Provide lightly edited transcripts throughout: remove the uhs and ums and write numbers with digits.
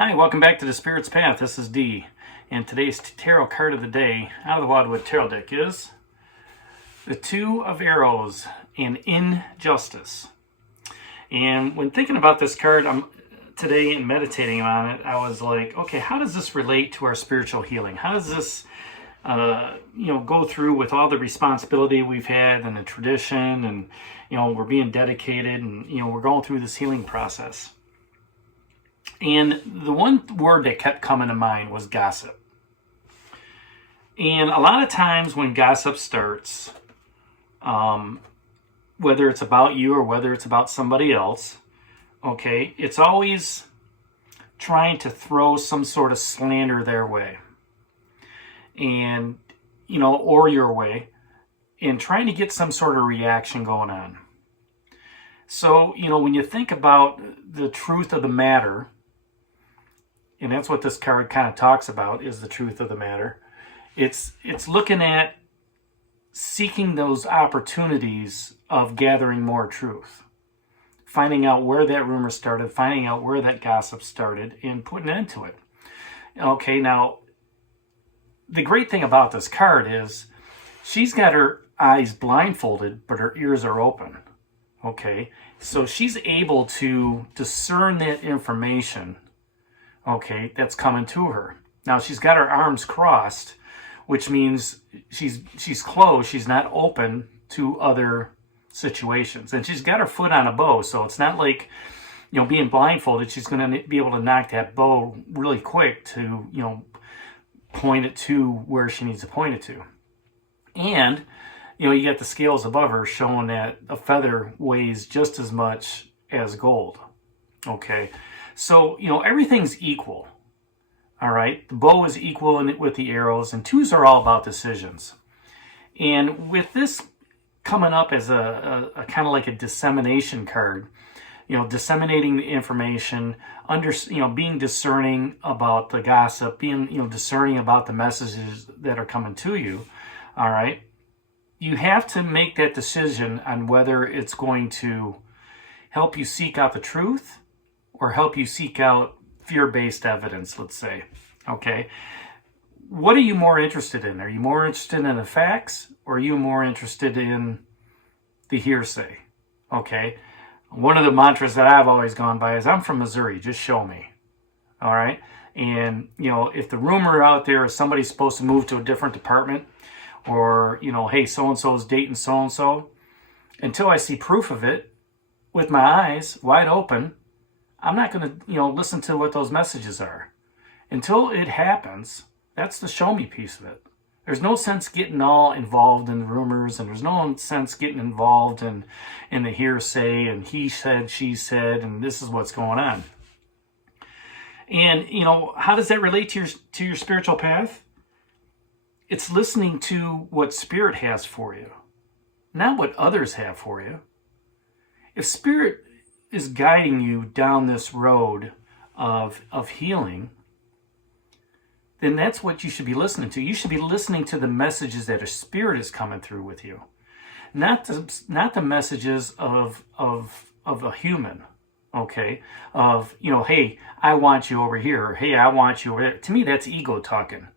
Hi, welcome back to the Spirit's Path. This is Dee, and today's tarot card of the day out of the Wildwood Tarot deck is the Two of Arrows and Injustice. And when thinking about this card today and meditating on it, I was like, okay, how does this relate to our spiritual healing? How does this go through with all the responsibility we've had and the tradition, and we're being dedicated, and we're going through this healing process. And the one word that kept coming to mind was gossip. And a lot of times when gossip starts, whether it's about you or whether it's about somebody else, okay, it's always trying to throw some sort of slander their way. And, or your way, and trying to get some sort of reaction going on. So, when you think about the truth of the matter, and that's what this card kind of talks about, is the truth of the matter. It's looking at seeking those opportunities of gathering more truth. Finding out where that rumor started, finding out where that gossip started, and putting an end to it. Okay, now, the great thing about this card is she's got her eyes blindfolded, but her ears are open. Okay, so she's able to discern that information, okay, that's coming to her. Now she's got her arms crossed, which means she's closed. She's not open to other situations, and she's got her foot on a bow. So it's not like being blindfolded. She's going to be able to knock that bow really quick to point it to where she needs to point it to. And you got the scales above her showing that a feather weighs just as much as gold. Okay. So, everything's equal, all right? The bow is equal with the arrows, and twos are all about decisions. And with this coming up as a kind of like a dissemination card, disseminating the information, being discerning about the gossip, being, discerning about the messages that are coming to you, all right? You have to make that decision on whether it's going to help you seek out the truth or help you seek out fear-based evidence, let's say. Okay? What are you more interested in? Are you more interested in the facts, or are you more interested in the hearsay? Okay? One of the mantras that I've always gone by is, I'm from Missouri, just show me. All right? And, if the rumor out there is somebody's supposed to move to a different department, or, hey, so-and-so's dating so-and-so, until I see proof of it with my eyes wide open, I'm not going to, listen to what those messages are. Until it happens, that's the show me piece of it. There's no sense getting all involved in the rumors, and there's no sense getting involved in the hearsay, and he said, she said, and this is what's going on. And, how does that relate to your spiritual path? It's listening to what Spirit has for you, not what others have for you. If Spirit is guiding you down this road of healing, then that's what you should be listening to. You should be listening to the messages that a Spirit is coming through with you, not the messages of a human. Okay, of hey, I want you over here, or hey, I want you over there. To me, that's ego talking.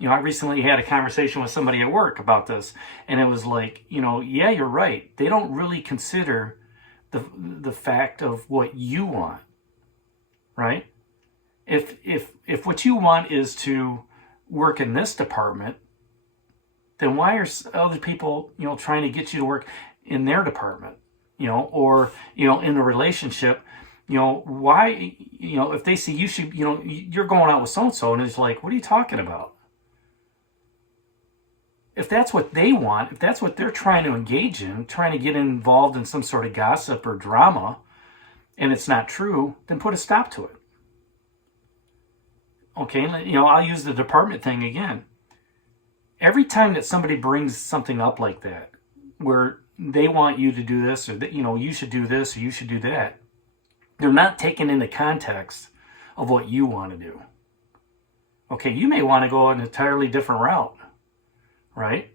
I recently had a conversation with somebody at work about this, and it was like, yeah, you're right. They don't really consider the fact of what you want, right? If what you want is to work in this department, then why are other people, trying to get you to work in their department, or, in a relationship, why, if they see you should, you're going out with so-and-so, and it's like, what are you talking about? If that's what they want, if that's what they're trying to engage in, trying to get involved in some sort of gossip or drama, and it's not true, then put a stop to it. Okay, I'll use the department thing again. Every time that somebody brings something up like that, where they want you to do this, or that, you should do this, or you should do that, they're not taking into context of what you want to do. Okay, you may want to go an entirely different route. Right?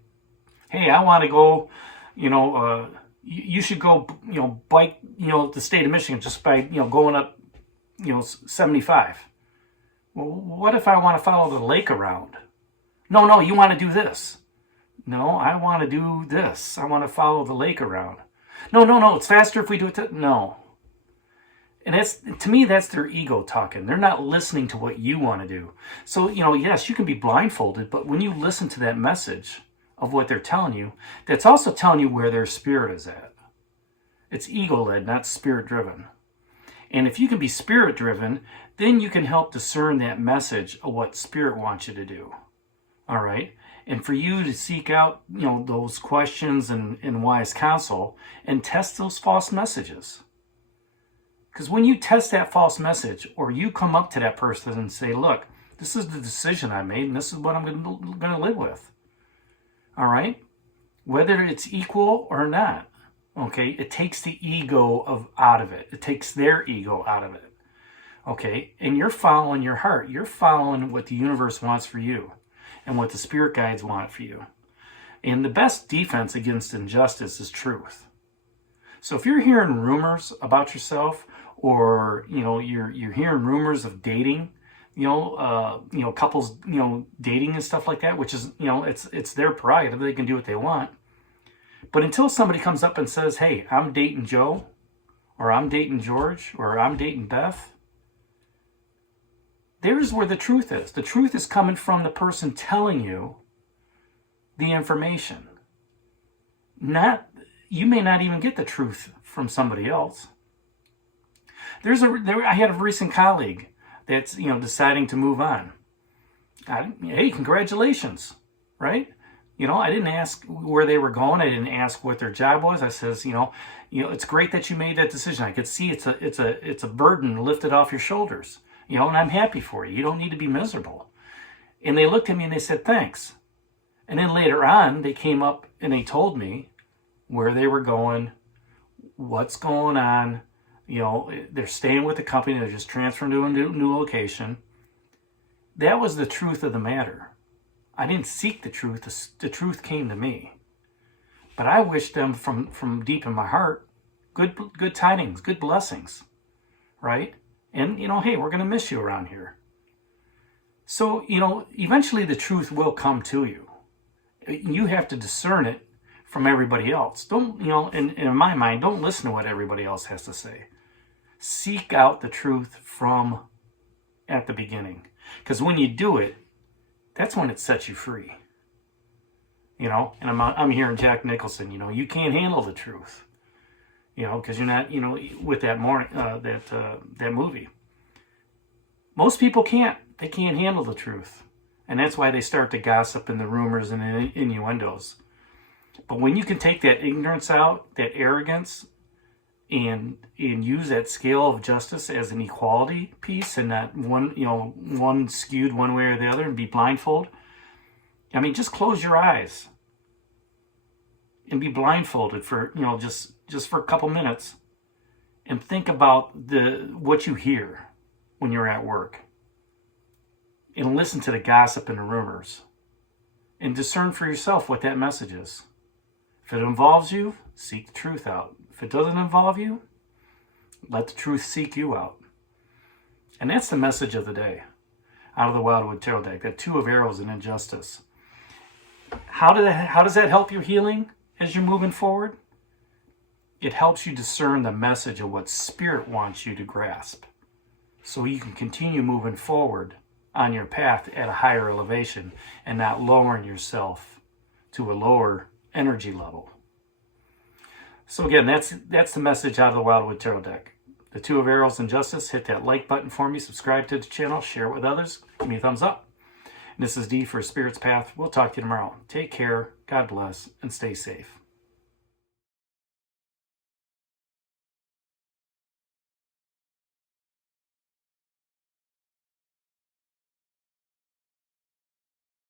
Hey, I want to go, you should go, bike, the state of Michigan just by, going up 75. Well, what if I want to follow the lake around? No, you want to do this. No, I want to do this. I want to follow the lake around. No, it's faster if we do it. No. And to me, that's their ego talking. They're not listening to what you want to do. So, yes, you can be blindfolded, but when you listen to that message of what they're telling you, that's also telling you where their spirit is at. It's ego-led, not spirit-driven. And if you can be spirit-driven, then you can help discern that message of what spirit wants you to do. All right? And for you to seek out, those questions and wise counsel and test those false messages. Because when you test that false message, or you come up to that person and say, look, this is the decision I made, and this is what I'm going to live with. All right? Whether it's equal or not. Okay? It takes the ego out of it. It takes their ego out of it. Okay? And you're following your heart. You're following what the universe wants for you and what the spirit guides want for you. And the best defense against injustice is truth. So if you're hearing rumors about yourself, or you're hearing rumors of dating, couples, dating and stuff like that, which is, it's their prerogative. They can do what they want. But until somebody comes up and says, hey, I'm dating Joe, or I'm dating George, or I'm dating Beth, there's where the truth is. The truth is coming from the person telling you the information. You may not even get the truth from somebody else. I had a recent colleague that's, deciding to move on. Hey, congratulations, right? I didn't ask where they were going. I didn't ask what their job was. I says, it's great that you made that decision. I could see it's a burden lifted off your shoulders, and I'm happy for you. You don't need to be miserable. And they looked at me and they said, thanks. And then later on, they came up and they told me where they were going, what's going on. They're staying with the company. They're just transferring to a new location. That was the truth of the matter. I didn't seek the truth. The truth came to me. But I wish them from deep in my heart good tidings, good blessings, right? And, hey, we're going to miss you around here. So, eventually the truth will come to you. You have to discern it from everybody else. Don't, in my mind, don't listen to what everybody else has to say. Seek out the truth from at the beginning. Because when you do it, that's when it sets you free. And I'm hearing Jack Nicholson, you can't handle the truth. Because you're not, with that that movie. Most people can't. They can't handle the truth. And that's why they start to gossip and the rumors and the innuendos. But when you can take that ignorance out, that arrogance, and use that scale of justice as an equality piece, and not one skewed one way or the other, and be blindfolded. I mean, just close your eyes and be blindfolded for just for a couple minutes, and think about what you hear when you're at work, and listen to the gossip and the rumors, and discern for yourself what that message is. If it involves you, seek the truth out. If it doesn't involve you, let the truth seek you out. And that's the message of the day out of the Wildwood Tarot deck, that Two of Arrows and Injustice. How does that help your healing as you're moving forward? It helps you discern the message of what Spirit wants you to grasp, so you can continue moving forward on your path at a higher elevation and not lowering yourself to a lower energy level. So again, that's the message out of the Wildwood Tarot deck. The Two of Arrows and Justice. Hit that like button for me. Subscribe to the channel. Share it with others. Give me a thumbs up. And this is D for Spirit's Path. We'll talk to you tomorrow. Take care. God bless. And stay safe.